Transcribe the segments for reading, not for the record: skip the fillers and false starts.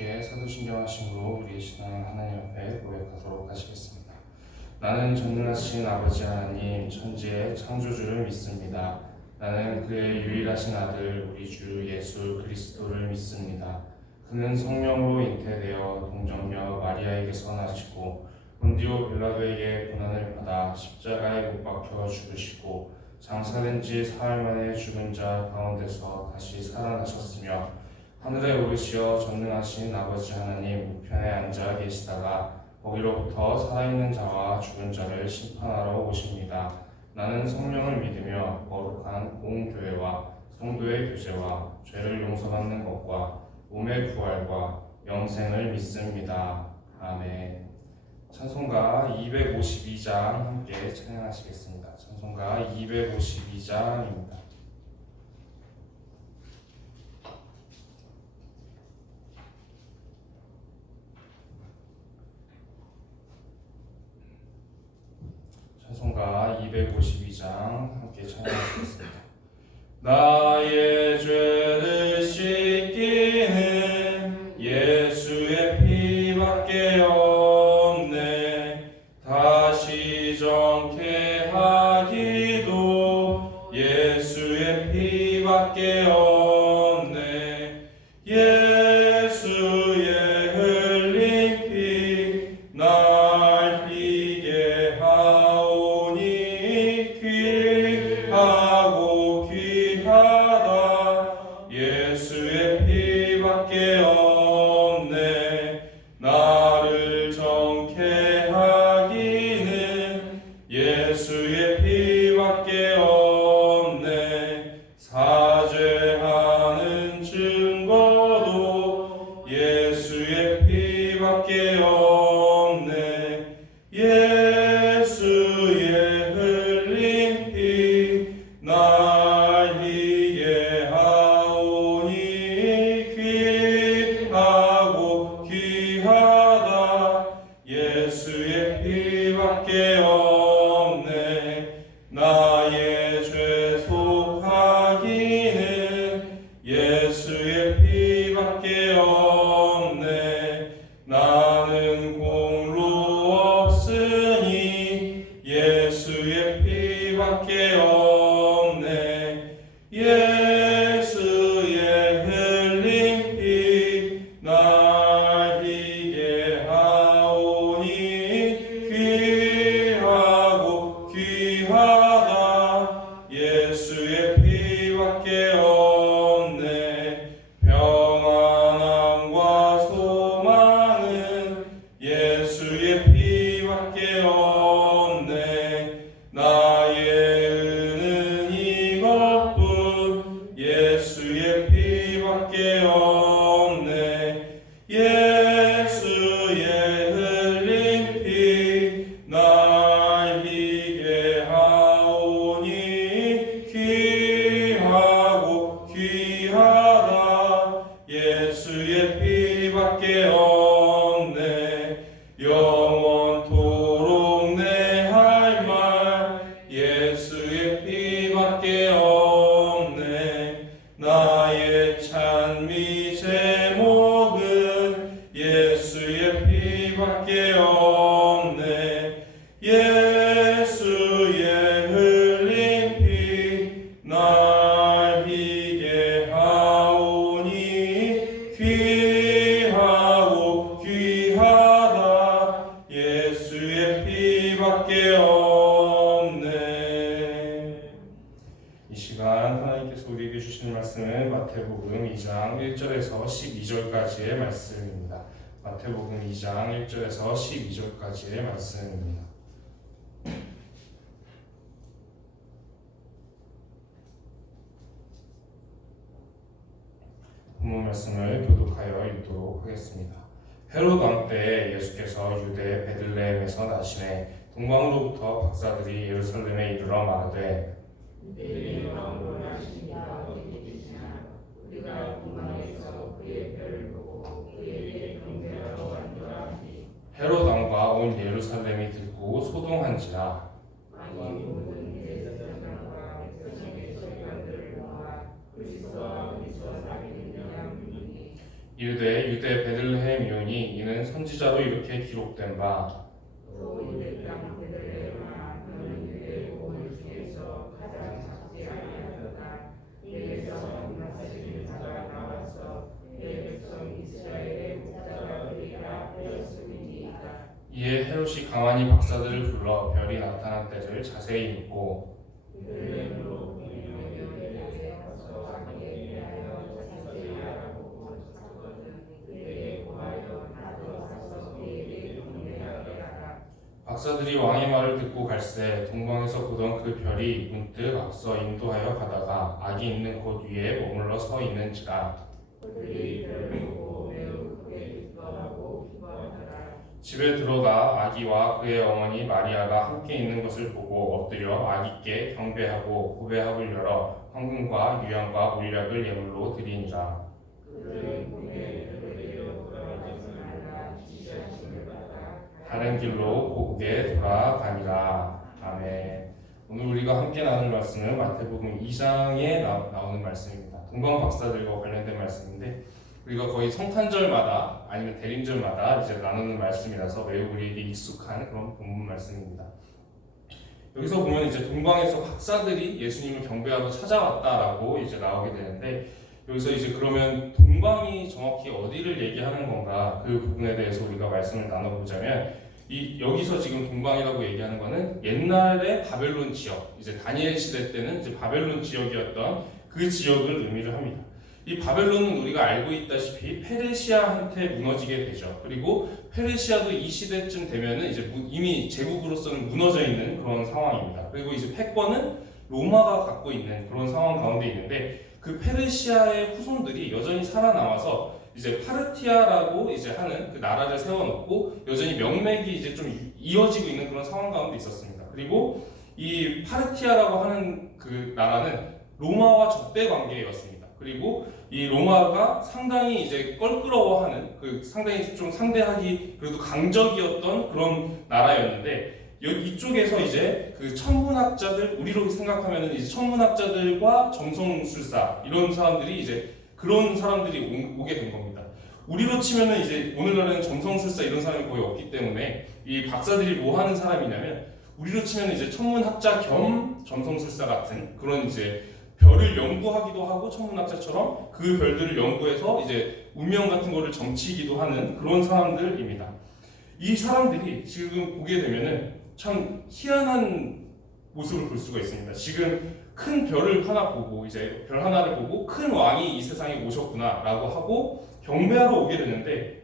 함께 사도신경하심으로 우리의 신앙을 하나님 앞에 고백하도록 하시겠습니다. 나는 전능하신 아버지 하나님 천지의 창조주를 믿습니다. 나는 그의 유일하신 아들 우리 주 예수 그리스도를 믿습니다. 그는 성령으로 잉태되어 동정녀 마리아에게서 나시고 본디오 빌라도에게 고난을 받아 십자가에 못 박혀 죽으시고 장사된 지 사흘 만에 죽은 자 가운데서 다시 살아나셨으며 하늘에 오르시어 전능하신 아버지 하나님 우편에 앉아 계시다가 거기로부터 살아있는 자와 죽은 자를 심판하러 오십니다. 나는 성령을 믿으며 거룩한 공교회와 성도의 교제와 죄를 용서받는 것과 몸의 부활과 영생을 믿습니다. 아멘. 찬송가 252장 함께 찬양하시겠습니다. 찬송가 252장입니다. 찬송가 252장 함께 찬양하시겠습니다. 나의 죄를 씻기는 예수의 피밖에 없네. 다시 정케 하기도 예수의 피밖에 없네. 예수의 흘린 피 날 희게 하오니 귀하고 귀하다. 예수의 피밖에 없네. 나를 정케 하기는 예수의 피밖에 없네. 사죄하는 증거도 예수의 피밖에 없네. 예수의 흘린 피 날 희게 하오니 귀하고 귀하다. 예수의 피밖에 없네. 나의 죄 속하기는 예수의 피밖에 없네. 나는 공로 없으니 예수의 피밖에 없네. 예수의 흘린 피 날 희게 하오니 귀하고 귀하다. 예수의 피밖에 없네. 평안함과 소망은 예수의 피밖에 없네. 나의 은은 이것뿐 예수의 피밖에 없네. 예수의 흘린 피 날 희게 하오니 귀하고 귀하다. 예수의 피밖에 없네. 영원토록 내 할 말 예수의 피밖에 없네. 나의 찬미 제목은 예수의 피밖에 없네. 예수의 흘린 피 날 희게 하오니 귀하고 귀하다. 예수의 피밖에 없네. 이 시간 하나님께서 우리에게 주시는 말씀은 마태복음 2장 1절에서 12절까지의 말씀입니다. 마태복음 2장 1절에서 12절까지의 말씀입니다. 본문 말씀을 교독하여 읽도록 하겠습니다. 헤롯 왕 때 예수께서 유대 베들레헴에서 나시매 동방으로부터 박사들이 예루살렘에 이르러 말하되 이때의 왕으로 나신 이가 어디 계시나 우리가 동방에서 그의 별을 보고 그에게 경배하러 왔노라 하니 헤롯 왕과 온 예루살렘이 듣고 소동한지라. 왕이 모든 제사장과 백성의 서기관들을 모아 그리스도와 그리스도 사귀는 영향 분이니 이르되 유대 베들레헴이오니 이는 선지자로 이렇게 기록된 바 또 유대 땅 베들레헴아 너는 유대 고을 중에서 가장 작지 아니하도다. 내게서 말씀이 자가 나와서 내 백성 이스라엘의 목자가 되리라 하였음이니이다. 이에 헤롯이 가만히 박사들을 불러 별이 나타난 때를 자세히 묻고 베들레헴으로 공인하게 가서 자기에 대하여 자세히 알아보고 찾거든. 그에게 고하여 나도 가서 그에게 경배하게 하라. 박사들이 왕의 말을 듣고 갈새 동방에서 보던 그 별이 문득 앞서 인도하여 가다가 악이 있는 곳 위에 머물러 서 있는지라. 그들이 별을 보고 매우 크게 기뻐하고 기뻐하더라. 집에 들어가 아기와 그의 어머니 마리아가 함께 있는 것을 보고 엎드려 아기께 경배하고 고배합을 열어 황금과 유향과 몰약을 예물로 드리니라. 그들은 꿈에 그들에게로 돌아가지 말라. 지시하심을 받아 다른 길로 곧게 돌아가니라. 아멘. 오늘 우리가 함께 나눌 말씀은 마태복음 2장에 나오는 말씀입니다. 동방 박사들과 관련된 말씀인데 우리가 거의 성탄절마다 아니면 대림절마다 이제 나누는 말씀이라서 매우 우리에게 익숙한 그런 본문 말씀입니다. 여기서 보면 이제 동방에서 박사들이 예수님을 경배하러 찾아왔다라고 이제 나오게 되는데 여기서 이제 그러면 동방이 정확히 어디를 얘기하는 건가 그 부분에 대해서 우리가 말씀을 나눠보자면 여기서 지금 동방이라고 얘기하는 거는 옛날의 바벨론 지역, 이제 다니엘 시대 때는 이제 바벨론 지역이었던 그 지역을 의미를 합니다. 이 바벨론은 우리가 알고 있다시피 페르시아한테 무너지게 되죠. 그리고 페르시아도 이 시대쯤 되면은 이제 이미 제국으로서는 무너져 있는 그런 상황입니다. 그리고 이제 패권은 로마가 갖고 있는 그런 상황 가운데 있는데 그 페르시아의 후손들이 여전히 살아남아서 이제 파르티아라고 이제 하는 그 나라를 세워놓고 여전히 명맥이 이제 좀 이어지고 있는 그런 상황 가운데 있었습니다. 그리고 이 파르티아라고 하는 그 나라는 로마와 적대 관계였습니다. 그리고 이 로마가 상당히 이제 껄끄러워하는 그 상당히 좀 상대하기 그래도 강적이었던 그런 나라였는데 이쪽에서 이제 그 천문학자들 우리로 생각하면은 이제 천문학자들과 점성술사 이런 사람들이 이제 그런 사람들이 오게 된 겁니다. 우리로 치면은 이제 오늘날에는 점성술사 이런 사람이 거의 없기 때문에 이 박사들이 뭐 하는 사람이냐면 우리로 치면 이제 천문학자 겸 점성술사 같은 그런 이제 별을 연구하기도 하고 천문학자처럼 그 별들을 연구해서 이제 운명 같은 거를 점치기도 하는 그런 사람들입니다. 이 사람들이 지금 보게 되면은 참 희한한 모습을 볼 수가 있습니다. 지금 큰 별을 하나 보고 이제 별 하나를 보고 큰 왕이 이 세상에 오셨구나라고 하고 경배하러 오게 되는데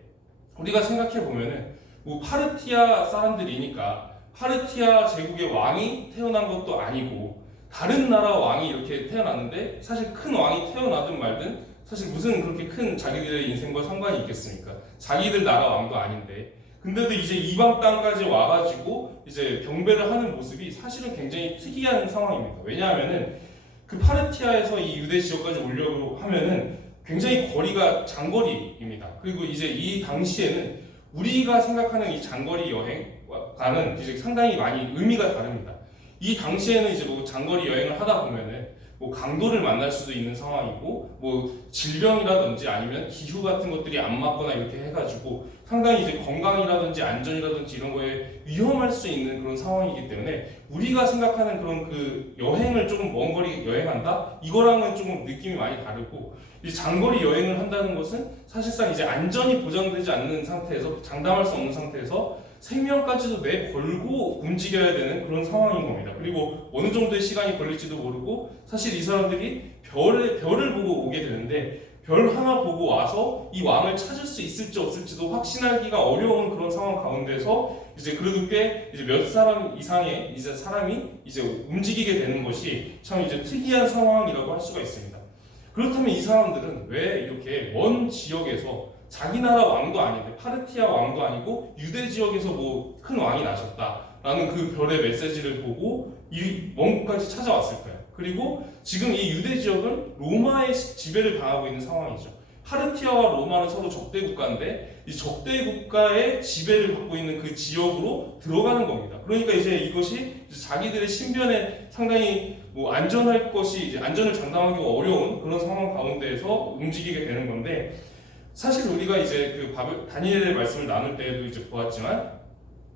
우리가 생각해 보면은 뭐 파르티아 사람들이니까 파르티아 제국의 왕이 태어난 것도 아니고 다른 나라 왕이 이렇게 태어났는데 사실 큰 왕이 태어나든 말든 사실 무슨 그렇게 큰 자기들의 인생과 상관이 있겠습니까? 자기들 나라 왕도 아닌데 근데도 이제 이방 땅까지 와가지고 이제 경배를 하는 모습이 사실은 굉장히 특이한 상황입니다. 왜냐하면은 그 파르티아에서 이 유대 지역까지 오려고 하면은 굉장히 거리가 장거리입니다. 그리고 이제 이 당시에는 우리가 생각하는 이 장거리 여행과는 이제 상당히 많이 의미가 다릅니다. 이 당시에는 이제 뭐 장거리 여행을 하다 보면은 뭐 강도를 만날 수도 있는 상황이고 뭐 질병이라든지 아니면 기후 같은 것들이 안 맞거나 이렇게 해가지고 상당히 이제 건강이라든지 안전이라든지 이런 거에 위험할 수 있는 그런 상황이기 때문에 우리가 생각하는 그런 그 여행을 조금 먼 거리 여행한다? 이거랑은 조금 느낌이 많이 다르고 이 장거리 여행을 한다는 것은 사실상 이제 안전이 보장되지 않는 상태에서 장담할 수 없는 상태에서 생명까지도 내걸고 움직여야 되는 그런 상황인 겁니다. 그리고 어느 정도의 시간이 걸릴지도 모르고 사실 이 사람들이 별을 보고 오게 되는데 별 하나 보고 와서 이 왕을 찾을 수 있을지 없을지도 확신하기가 어려운 그런 상황 가운데서 이제 그래도 꽤 이제 몇 사람 이상의 이제 사람이 이제 움직이게 되는 것이 참 이제 특이한 상황이라고 할 수가 있습니다. 그렇다면 이 사람들은 왜 이렇게 먼 지역에서 자기 나라 왕도 아닌데 파르티아 왕도 아니고 유대 지역에서 뭐 큰 왕이 나셨다라는 그 별의 메시지를 보고 이 먼 곳까지 찾아왔을까요? 그리고 지금 이 유대 지역은 로마의 지배를 당하고 있는 상황이죠. 파르티아와 로마는 서로 적대 국가인데 이 적대 국가의 지배를 받고 있는 그 지역으로 들어가는 겁니다. 그러니까 이제 이것이 이제 자기들의 신변에 상당히 뭐 안전할 것이 이제 안전을 장담하기가 어려운 그런 상황 가운데에서 움직이게 되는 건데 사실 우리가 이제 다니엘의 말씀을 나눌 때에도 이제 보았지만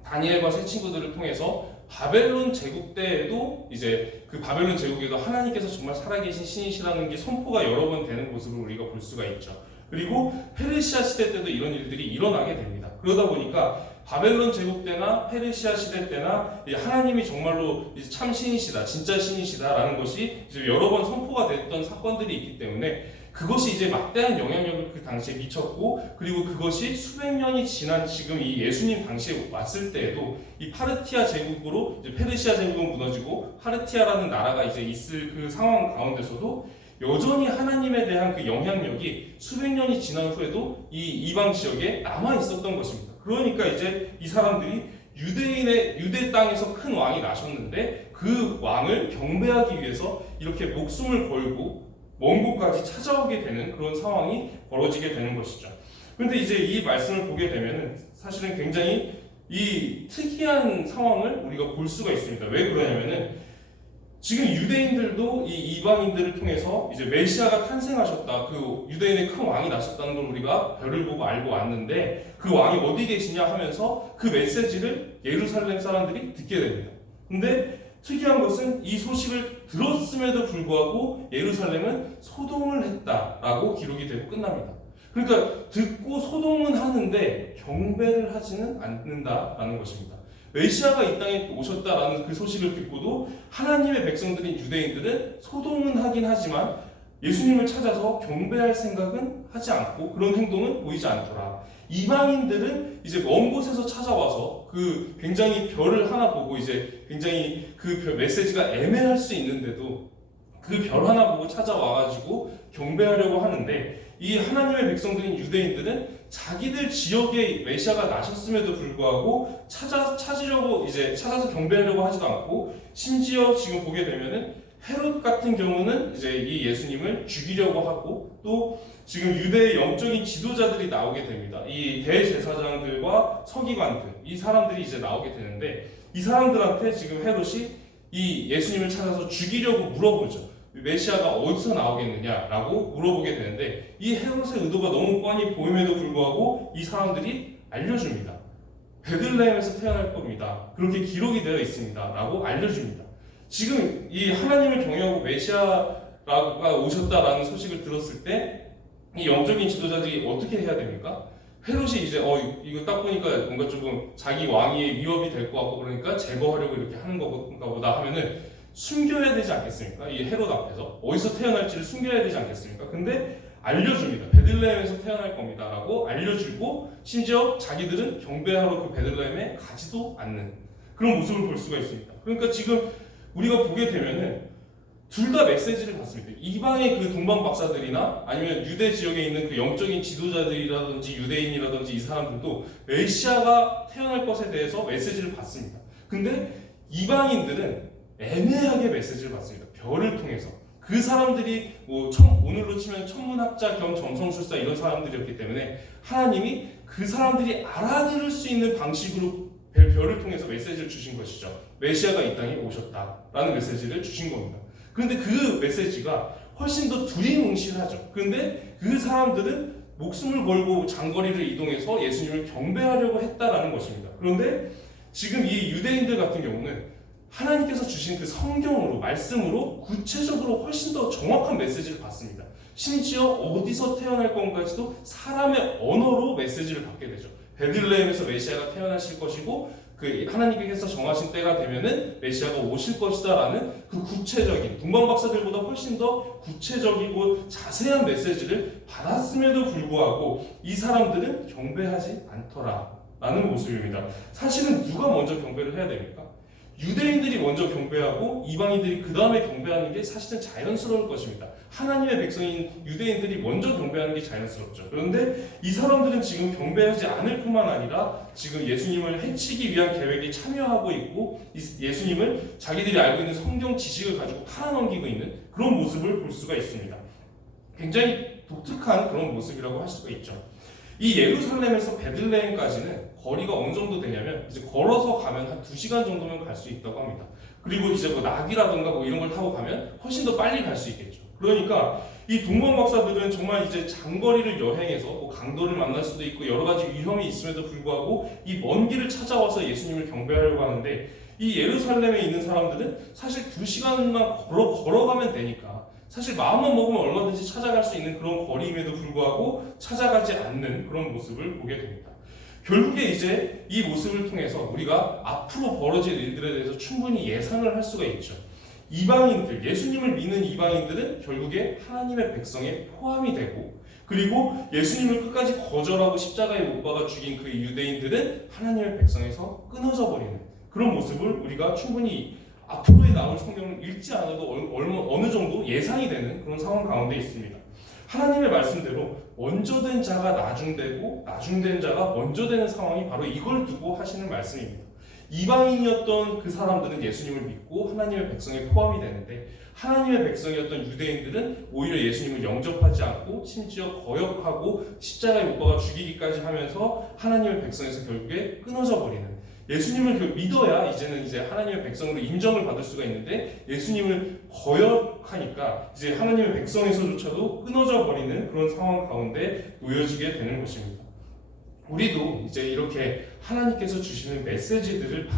다니엘과 세 친구들을 통해서 바벨론 제국 때에도 이제 그 바벨론 제국에도 하나님께서 정말 살아계신 신이시라는 게 선포가 여러 번 되는 모습을 우리가 볼 수가 있죠. 그리고 페르시아 시대 때도 이런 일들이 일어나게 됩니다. 그러다 보니까 바벨론 제국 때나 페르시아 시대 때나 하나님이 정말로 참 신이시다, 진짜 신이시다라는 것이 이제 여러 번 선포가 됐던 사건들이 있기 때문에 그것이 이제 막대한 영향력을 그 당시에 미쳤고, 그리고 그것이 수백 년이 지난 지금 이 예수님 당시에 왔을 때에도 이 파르티아 제국으로 이제 페르시아 제국은 무너지고 파르티아라는 나라가 이제 있을 그 상황 가운데서도 여전히 하나님에 대한 그 영향력이 수백 년이 지난 후에도 이 이방 지역에 남아 있었던 것입니다. 그러니까 이제 이 사람들이 유대 땅에서 큰 왕이 나셨는데 그 왕을 경배하기 위해서 이렇게 목숨을 걸고 먼 곳까지 찾아오게 되는 그런 상황이 벌어지게 되는 것이죠. 그런데 이제 이 말씀을 보게 되면은 사실은 굉장히 이 특이한 상황을 우리가 볼 수가 있습니다. 왜 그러냐면은 지금 유대인들도 이 이방인들을 통해서 이제 메시아가 탄생하셨다, 그 유대인의 큰 왕이 나셨다는 걸 우리가 별을 보고 알고 왔는데 그 왕이 어디 계시냐 하면서 그 메시지를 예루살렘 사람들이 듣게 됩니다. 근데 특이한 것은 이 소식을 들었음에도 불구하고 예루살렘은 소동을 했다라고 기록이 되고 끝납니다. 그러니까 듣고 소동은 하는데 경배를 하지는 않는다라는 것입니다. 메시아가 이 땅에 오셨다라는 그 소식을 듣고도 하나님의 백성들인 유대인들은 소동은 하긴 하지만 예수님을 찾아서 경배할 생각은 하지 않고 그런 행동은 보이지 않더라. 이방인들은 이제 먼 곳에서 찾아와서 그 굉장히 별을 하나 보고 이제 굉장히 그 별 메시지가 애매할 수 있는데도 그 별 하나 보고 찾아와가지고 경배하려고 하는데, 이 하나님의 백성들인 유대인들은 자기들 지역에 메시아가 나셨음에도 불구하고 찾으려고 이제 찾아서 경배하려고 하지도 않고, 심지어 지금 보게 되면은 헤롯 같은 경우는 이제 이 예수님을 죽이려고 하고, 또 지금 유대의 영적인 지도자들이 나오게 됩니다. 이 대제사장들과 서기관들, 이 사람들이 이제 나오게 되는데, 이 사람들한테 지금 헤롯이 이 예수님을 찾아서 죽이려고 물어보죠. 메시아가 어디서 나오겠느냐라고 물어보게 되는데, 이 헤롯의 의도가 너무 뻔히 보임에도 불구하고 이 사람들이 알려줍니다. 베들레헴에서 태어날 겁니다. 그렇게 기록이 되어 있습니다. 라고 알려줍니다. 지금 이 하나님을 경외하고 메시아가 오셨다라는 소식을 들었을 때 이 영적인 지도자들이 어떻게 해야 됩니까? 헤롯이 이제 이거 딱 보니까 뭔가 조금 자기 왕위에 위협이 될 것 같고 그러니까 제거하려고 이렇게 하는 건가 보다 하면은 숨겨야 되지 않겠습니까? 이 헤롯 앞에서 어디서 태어날지를 숨겨야 되지 않겠습니까? 근데 알려줍니다. 베들레헴에서 태어날 겁니다 라고 알려주고, 심지어 자기들은 경배하러 그 베들레헴에 가지도 않는 그런 모습을 볼 수가 있습니다. 그러니까 지금 우리가 보게 되면은 둘 다 메시지를 받습니다. 이방의 그 동방 박사들이나 아니면 유대 지역에 있는 그 영적인 지도자들이라든지 유대인이라든지 이 사람들도 메시아가 태어날 것에 대해서 메시지를 받습니다. 근데 이방인들은 애매하게 메시지를 받습니다. 별을 통해서. 그 사람들이 오늘로 치면 천문학자 겸 점성술사 이런 사람들이었기 때문에 하나님이 그 사람들이 알아들을 수 있는 방식으로 별을 통해서 메시지를 주신 것이죠. 메시아가 이 땅에 오셨다라는 메시지를 주신 겁니다. 그런데 그 메시지가 훨씬 더 두리뭉실하죠. 그런데 그 사람들은 목숨을 걸고 장거리를 이동해서 예수님을 경배하려고 했다라는 것입니다. 그런데 지금 이 유대인들 같은 경우는 하나님께서 주신 그 성경으로, 말씀으로 구체적으로 훨씬 더 정확한 메시지를 받습니다. 심지어 어디서 태어날 건가지도 사람의 언어로 메시지를 받게 되죠. 베들레헴에서 메시아가 태어나실 것이고 그 하나님께서 정하신 때가 되면은 메시아가 오실 것이다라는 그 구체적인, 동방 박사들보다 훨씬 더 구체적이고 자세한 메시지를 받았음에도 불구하고 이 사람들은 경배하지 않더라라는 모습입니다. 사실은 누가 먼저 경배를 해야 됩니까? 유대인들이 먼저 경배하고 이방인들이 그 다음에 경배하는 게 사실은 자연스러울 것입니다. 하나님의 백성인 유대인들이 먼저 경배하는 게 자연스럽죠. 그런데 이 사람들은 지금 경배하지 않을 뿐만 아니라 지금 예수님을 해치기 위한 계획에 참여하고 있고 예수님을 자기들이 알고 있는 성경 지식을 가지고 팔아넘기고 있는 그런 모습을 볼 수가 있습니다. 굉장히 독특한 그런 모습이라고 할 수가 있죠. 이 예루살렘에서 베들레헴까지는 거리가 어느 정도 되냐면 이제 걸어서 가면 한 2시간 정도면 갈 수 있다고 합니다. 그리고 이제 뭐 낙이라든가 뭐 이런 걸 타고 가면 훨씬 더 빨리 갈 수 있겠죠. 그러니까 이 동방 박사들은 정말 이제 장거리를 여행해서 뭐 강도를 만날 수도 있고 여러 가지 위험이 있음에도 불구하고 이 먼 길을 찾아와서 예수님을 경배하려고 하는데, 이 예루살렘에 있는 사람들은 사실 2시간만 걸어가면 되니까 사실 마음만 먹으면 얼마든지 찾아갈 수 있는 그런 거리임에도 불구하고 찾아가지 않는 그런 모습을 보게 됩니다. 결국에 이제 이 모습을 통해서 우리가 앞으로 벌어질 일들에 대해서 충분히 예상을 할 수가 있죠. 이방인들, 예수님을 믿는 이방인들은 결국에 하나님의 백성에 포함이 되고, 그리고 예수님을 끝까지 거절하고 십자가에 못 박아 죽인 그 유대인들은 하나님의 백성에서 끊어져 버리는 그런 모습을 우리가 충분히 앞으로에 나올 성경을 읽지 않아도 어느 정도 예상이 되는 그런 상황 가운데 있습니다. 하나님의 말씀대로 먼저 된 자가 나중되고 나중된 자가 먼저 되는 상황이 바로 이걸 두고 하시는 말씀입니다. 이방인이었던 그 사람들은 예수님을 믿고 하나님의 백성에 포함이 되는데, 하나님의 백성이었던 유대인들은 오히려 예수님을 영접하지 않고 심지어 거역하고 십자가에 못 박아 죽이기까지 하면서 하나님의 백성에서 결국에 끊어져 버리는, 예수님을 믿어야 이제는 이제 하나님의 백성으로 인정을 받을 수가 있는데 예수님을 거역하니까 이제 하나님의 백성에서조차도 끊어져 버리는 그런 상황 가운데 놓여지게 되는 것입니다. 우리도 이제 이렇게 하나님께서 주시는 메시지들을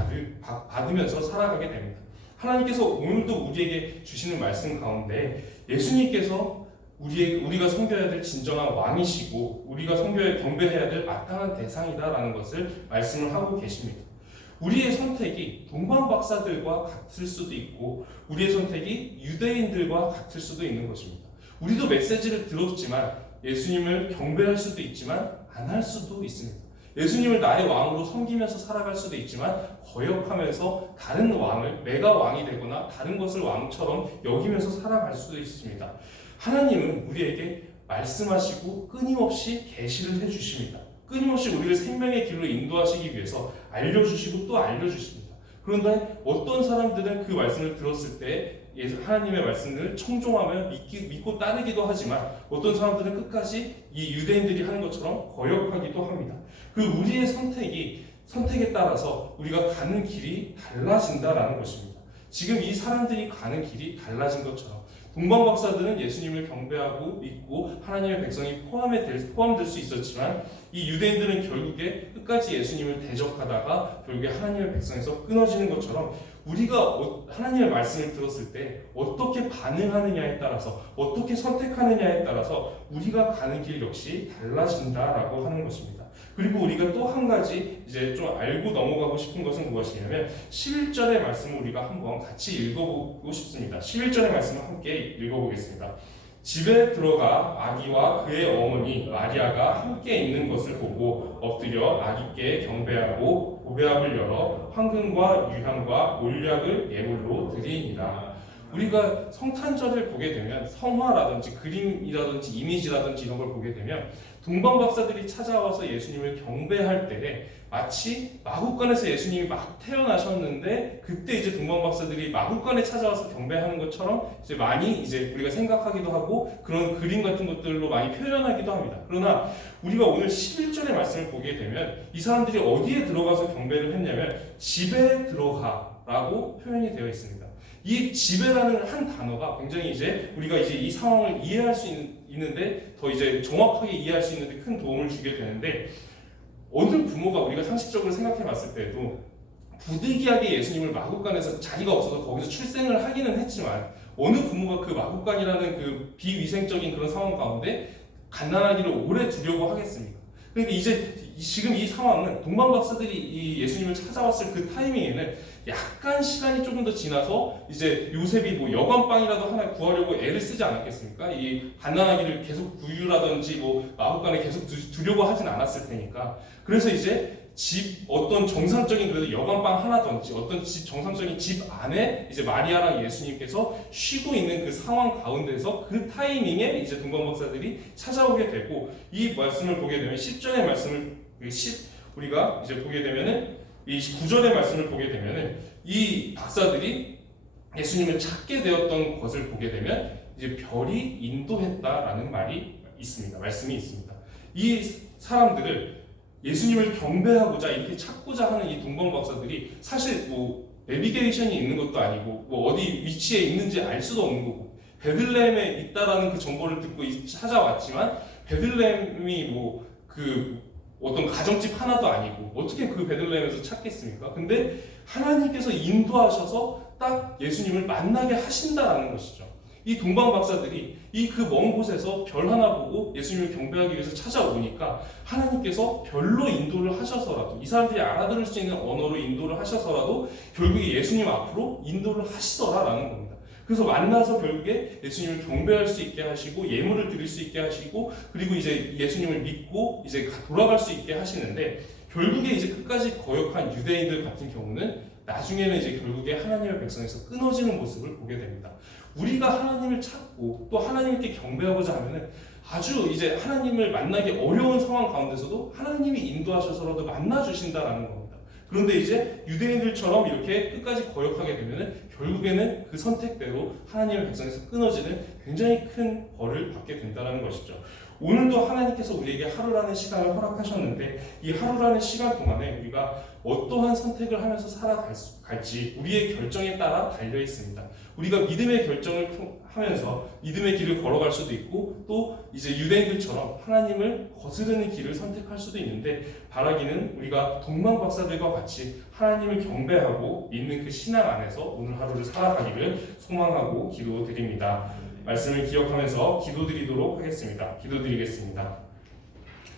받으면서 살아가게 됩니다. 하나님께서 오늘도 우리에게 주시는 말씀 가운데 예수님께서 우리가 섬겨야 될 진정한 왕이시고 우리가 경배해야 될 마땅한 대상이다라는 것을 말씀을 하고 계십니다. 우리의 선택이 동방 박사들과 같을 수도 있고 우리의 선택이 유대인들과 같을 수도 있는 것입니다. 우리도 메시지를 들었지만 예수님을 경배할 수도 있지만 안 할 수도 있습니다. 예수님을 나의 왕으로 섬기면서 살아갈 수도 있지만 거역하면서 다른 왕을, 내가 왕이 되거나 다른 것을 왕처럼 여기면서 살아갈 수도 있습니다. 하나님은 우리에게 말씀하시고 끊임없이 계시를 해주십니다. 끊임없이 우리를 생명의 길로 인도하시기 위해서 알려주시고 또 알려주십니다. 그런데 어떤 사람들은 그 말씀을 들었을 때 하나님의 말씀을 청종하며 믿고 따르기도 하지만 어떤 사람들은 끝까지 이 유대인들이 하는 것처럼 거역하기도 합니다. 그 우리의 선택에 따라서 우리가 가는 길이 달라진다라는 것입니다. 지금 이 사람들이 가는 길이 달라진 것처럼 동방 박사들은 예수님을 경배하고 믿고 하나님의 백성이 포함될 수 있었지만 이 유대인들은 결국에 끝까지 예수님을 대적하다가 결국에 하나님의 백성에서 끊어지는 것처럼 우리가 하나님의 말씀을 들었을 때 어떻게 반응하느냐에 따라서 어떻게 선택하느냐에 따라서 우리가 가는 길 역시 달라진다라고 하는 것입니다. 그리고 우리가 또 한 가지 이제 좀 알고 넘어가고 싶은 것은 무엇이냐면 11절의 말씀을 우리가 한번 같이 읽어보고 싶습니다. 11절의 말씀을 함께 읽어보겠습니다. 집에 들어가 아기와 그의 어머니 마리아가 함께 있는 것을 보고 엎드려 아기께 경배하고 보배압을 열어 황금과 유향과 몰약을 예물로 드리니라. 우리가 성탄절을 보게 되면 성화라든지 그림이라든지 이미지라든지 이런 걸 보게 되면 동방 박사들이 찾아와서 예수님을 경배할 때 마치 마구간에서 예수님이 막 태어나셨는데 그때 이제 동방 박사들이 마구간에 찾아와서 경배하는 것처럼 이제 많이 이제 우리가 생각하기도 하고 그런 그림 같은 것들로 많이 표현하기도 합니다. 그러나 우리가 오늘 11절의 말씀을 보게 되면 이 사람들이 어디에 들어가서 경배를 했냐면 집에 들어가라고 표현이 되어 있습니다. 이 집에라는 한 단어가 굉장히 이제 우리가 이제 이 상황을 이해할 수 있는데 더 이제 정확하게 이해할 수 있는데 큰 도움을 주게 되는데, 어느 부모가 우리가 상식적으로 생각해 봤을 때도 부득이하게 예수님을 마구간에서 자리가 없어서 거기서 출생을 하기는 했지만 어느 부모가 그 마구간이라는 그 비위생적인 그런 상황 가운데 갓난아기를 오래 두려고 하겠습니까? 그러니까 이제 지금 이 상황은 동방 박사들이 이 예수님을 찾아왔을 그 타이밍에는 약간 시간이 조금 더 지나서 이제 요셉이 뭐 여관방이라도 하나 구하려고 애를 쓰지 않았겠습니까? 이 갓난아기를 계속 구유라든지 뭐 마구간에 계속 두려고 하진 않았을 테니까. 그래서 이제 어떤 정상적인 그래도 여관방 하나든지 어떤 정상적인 집 안에 이제 마리아랑 예수님께서 쉬고 있는 그 상황 가운데서 그 타이밍에 이제 동방 박사들이 찾아오게 되고, 이 말씀을 보게 되면 10절의 말씀을 우리가 이제 보게 되면은 이 9절의 말씀을 보게 되면은 이 박사들이 예수님을 찾게 되었던 것을 보게 되면 이제 별이 인도했다라는 말이 있습니다. 말씀이 있습니다. 이 사람들을 예수님을 경배하고자 이렇게 찾고자 하는 이 동방 박사들이 사실 뭐 내비게이션이 있는 것도 아니고 뭐 어디 위치에 있는지 알 수도 없는 거고 베들레헴에 있다라는 그 정보를 듣고 찾아왔지만 베들레헴이 뭐 그 어떤 가정집 하나도 아니고 어떻게 그 베들레헴에서 찾겠습니까? 근데 하나님께서 인도하셔서 딱 예수님을 만나게 하신다라는 것이죠. 이 동방 박사들이 이 그 먼 곳에서 별 하나 보고 예수님을 경배하기 위해서 찾아오니까 하나님께서 별로 인도를 하셔서라도 이 사람들이 알아들을 수 있는 언어로 인도를 하셔서라도 결국에 예수님 앞으로 인도를 하시더라라는 겁니다. 그래서 만나서 결국에 예수님을 경배할 수 있게 하시고 예물을 드릴 수 있게 하시고 그리고 이제 예수님을 믿고 이제 돌아갈 수 있게 하시는데 결국에 이제 끝까지 거역한 유대인들 같은 경우는 나중에는 이제 결국에 하나님의 백성에서 끊어지는 모습을 보게 됩니다. 우리가 하나님을 찾고 또 하나님께 경배하고자 하면은 아주 이제 하나님을 만나기 어려운 상황 가운데서도 하나님이 인도하셔서라도 만나 주신다라는 겁니다. 그런데 이제 유대인들처럼 이렇게 끝까지 거역하게 되면은 결국에는 그 선택대로 하나님의 백성에서 끊어지는 굉장히 큰 벌을 받게 된다는 것이죠. 오늘도 하나님께서 우리에게 하루라는 시간을 허락하셨는데 이 하루라는 시간 동안에 우리가 어떠한 선택을 하면서 살아갈지 우리의 결정에 따라 달려 있습니다. 우리가 믿음의 결정을 하면서 믿음의 길을 걸어갈 수도 있고 또 이제 유대인들처럼 하나님을 거스르는 길을 선택할 수도 있는데 바라기는 우리가 동방 박사들과 같이 하나님을 경배하고 믿는 그 신앙 안에서 오늘 하루를 살아가기를 소망하고 기도드립니다. 말씀을 기억하면서 기도드리도록 하겠습니다. 기도드리겠습니다.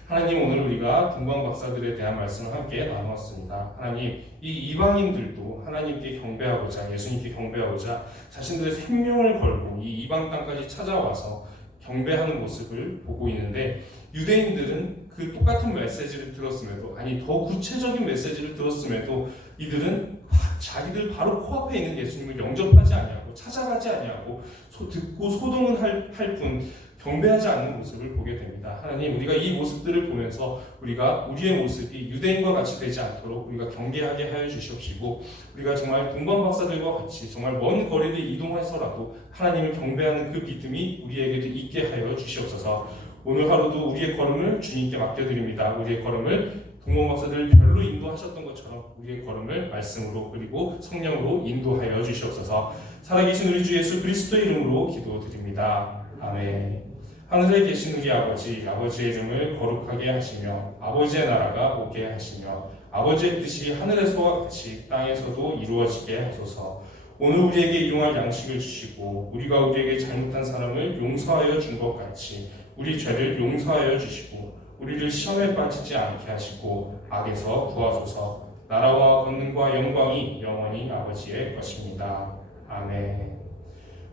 하나님, 오늘 우리가 동방 박사들에 대한 말씀을 함께 나누었습니다. 하나님, 이 이방인들도 하나님께 경배하고자 예수님께 경배하고자 자신들의 생명을 걸고 이 이방 땅까지 찾아와서 경배하는 모습을 보고 있는데 유대인들은 그 똑같은 메시지를 들었음에도 아니 더 구체적인 메시지를 들었음에도 이들은 자기들 바로 코앞에 있는 예수님을 영접하지 아니하고 찾아가지 아니하고 듣고 소동은 할 뿐 경배하지 않는 모습을 보게 됩니다. 하나님, 우리가 이 모습들을 보면서 우리가 우리의 모습이 유대인과 같이 되지 않도록 우리가 경계하게 하여 주시옵시고 우리가 정말 동방 박사들과 같이 정말 먼 거리를 이동해서라도 하나님을 경배하는 그 믿음이 우리에게도 있게 하여 주시옵소서. 오늘 하루도 우리의 걸음을 주님께 맡겨드립니다. 우리의 걸음을 동방 박사들 별로 인도하셨던 것처럼 우리의 걸음을 말씀으로 그리고 성령으로 인도하여 주시옵소서. 살아계신 우리 주 예수 그리스도의 이름으로 기도드립니다. 아멘. 하늘에 계신 우리 아버지, 아버지의 이름을 거룩하게 하시며 아버지의 나라가 오게 하시며 아버지의 뜻이 하늘에서와 같이 땅에서도 이루어지게 하소서. 오늘 우리에게 일용할 양식을 주시고 우리가 우리에게 잘못한 사람을 용서하여 준 것 같이 우리 죄를 용서하여 주시고 우리를 시험에 빠지지 않게 하시고 악에서 구하소서. 나라와 권능과 영광이 영원히 아버지의 것입니다. 아멘.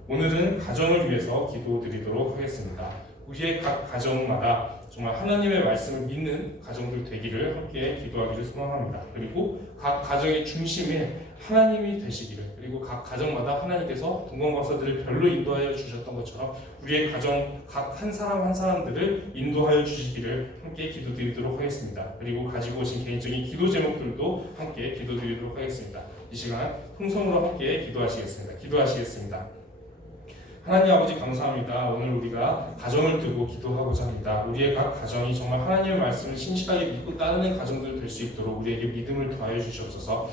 오늘은 가정을 위해서 기도드리도록 하겠습니다. 우리의 각 가정마다 정말 하나님의 말씀을 믿는 가정들 되기를 함께 기도하기를 소망합니다. 그리고 각 가정의 중심에 하나님이 되시기를 그리고 각 가정마다 하나님께서 동방 박사들을 별로 인도하여 주셨던 것처럼 우리의 가정 각 한 사람 한 사람들을 인도하여 주시기를 함께 기도드리도록 하겠습니다. 그리고 가지고 오신 개인적인 기도 제목들도 함께 기도드리도록 하겠습니다. 이 시간 통성으로 함께 기도하시겠습니다. 하나님 아버지 감사합니다. 오늘 우리가 가정을 두고 기도하고자 합니다. 우리의 각 가정이 정말 하나님의 말씀을 신실하게 믿고 따르는 가정들 될 수 있도록 우리에게 믿음을 더하여 주시옵소서.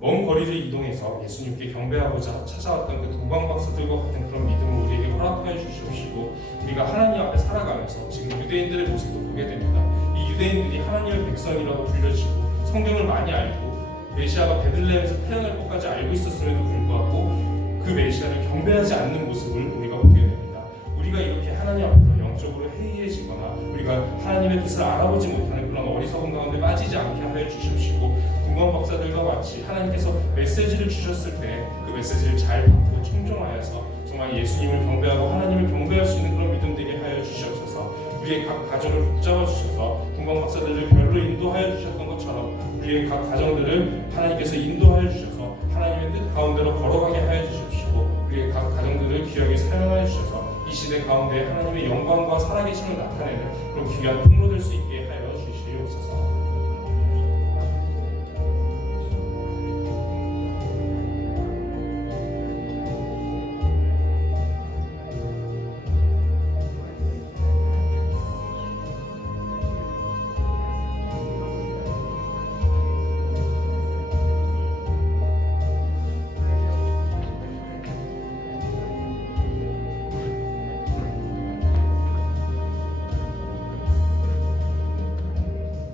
먼 거리를 이동해서 예수님께 경배하고자 찾아왔던 그 동방 박사들과 같은 그런 믿음을 우리에게 허락하여 주시옵시고 우리가 하나님 앞에 살아가면서 지금 유대인들의 모습도 보게 됩니다. 이 유대인들이 하나님의 백성이라고 불려지고 성경을 많이 알고 메시아가 베들레헴에서 태어날 것까지 알고 있었음에도 불구하고 그 메시아를 경배하지 않는 모습을 우리가 보게 됩니다. 우리가 이렇게 하나님 앞에서 영적으로 해이해지거나 우리가 하나님의 뜻을 알아보지 못하는 그런 어리석은 가운데 빠지지 않게 하여 주십시고 동방 박사들과 같이 하나님께서 메시지를 주셨을 때 그 메시지를 잘 받고 청종하여서 정말 예수님을 경배하고 하나님을 경배할 수 있는 그런 믿음 되게 하여 주시옵소서. 우리의 각 가정을 붙잡아 주셔서 동방 박사들을 별로 인도하여 주셨던 것처럼 우리의 각 가정들을 하나님께서 인도하여 주셔서 하나님의 뜻 가운데로 걸어가게 하여 주십시고 우리의 각 가정들을 귀하게 사용하여 주셔서 이 시대 가운데 하나님의 영광과 살아계심을 나타내는 그런 귀한 통로 될 수 있게 하여 주시옵소서.